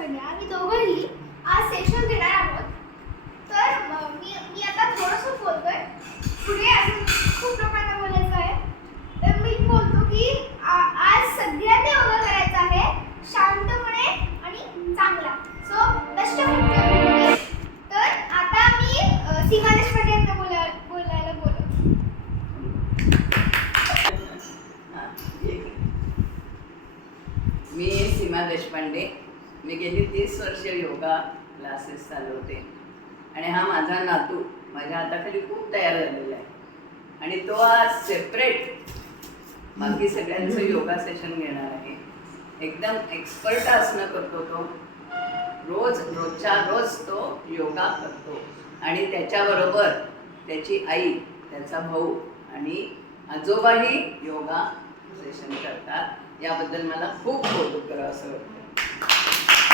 बहिणी आम्ही दोघंही आज सेशन घेणार आहोत. तर मी आता थोडंसं बोलतोय, पुढे अजून खूप लोकांना बोलायचं आहे. तर मी बोलतो की आज सगळ्यांनी योगा करायचा आहे, शांतपणे आणि चांगला. सो बेस्ट ऑफ लक. तर आता मी सीमा देशपांडे यांना बोलायला बोलतो. मी सीमा देशपांडे. मी गेली 30 वर्ष योगा क्लासेस चालवते आणि हा माझा नातू माझ्या हाताखाली खूप तयार झालेला आहे आणि तो आज सेपरेट बाकी सगळ्यांचं योगा सेशन घेणार आहे. एकदम एक्सपर्ट आसनं करतो तो. रोजच्या रोज तो योगा करतो आणि त्याच्याबरोबर त्याची आई, त्याचा भाऊ आणि आजोबाही योगा सेशन करतात. याबद्दल मला खूप कौतुक करावं असं वाटतं.